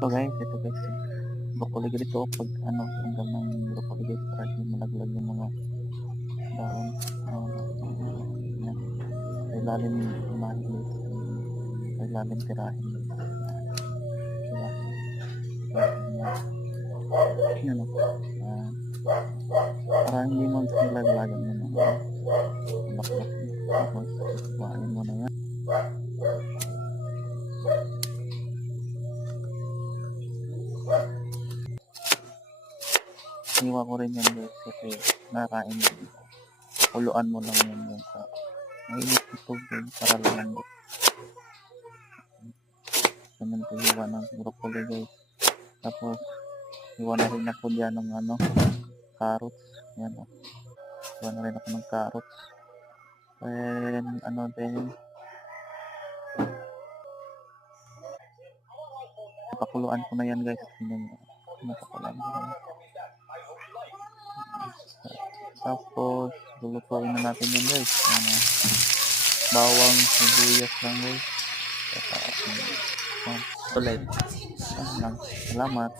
So guys, ito guys, broccoli ganito pag tanggal ng broccoli guys para hindi malaglag yung mga dahon. Yan. Sa ilalim unahin guys. Sa ilalim tirahin guys. Diba? Yan o. Para hindi magsilaglagan yun. Laklak yun. Tapos, kuhain mo na yan. Iwa ko rin yan guys kasi nakain mo. Uluan mo lang yan yung sa mainit na tubig para lumambot. Ganyan ko iwa ng broccoli guys. Tapos iwa na rin ako dyan ng carrots. Yan o. Iwa na rin ako ng carrots. And din pakuluan ko na yan guys. Napakuluan ko na. Tapos lulutuin na natin yan guys. Bawang, sibuyas lang guys. Ulit. Salamat.